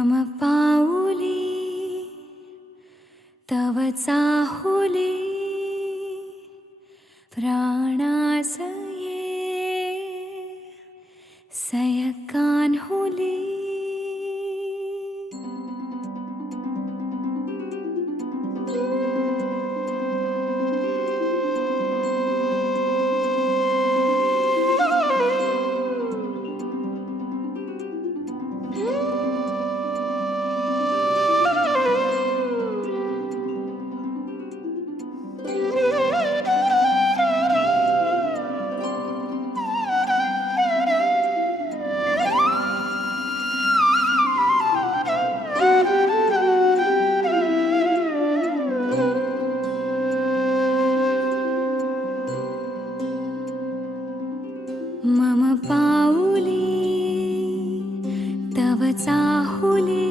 मम पाऊली तव चाहुली प्राणासये सयकान्हुली। मम पाऊली तव चाहुली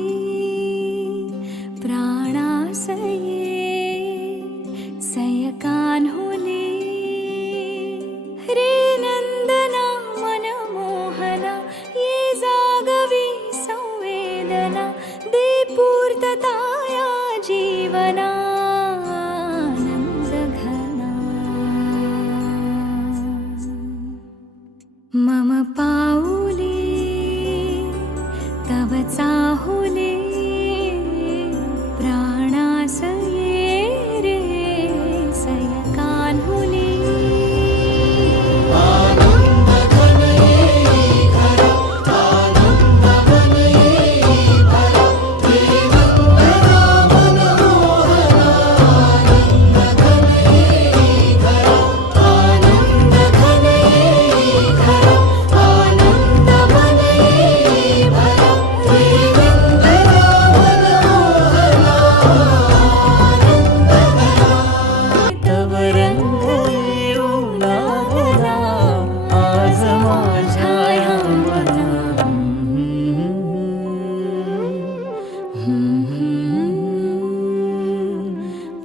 प्राणासये सयकान्हुली। रे नंदना मनमोहना ये जागवी संवेदना दे पूर्तता या जीवना। मम पाऊली तव चाहुली प्राणासये रे सयकान्हुली।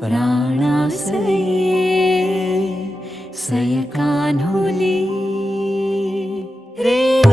प्राणासये सयकान्हुली रे।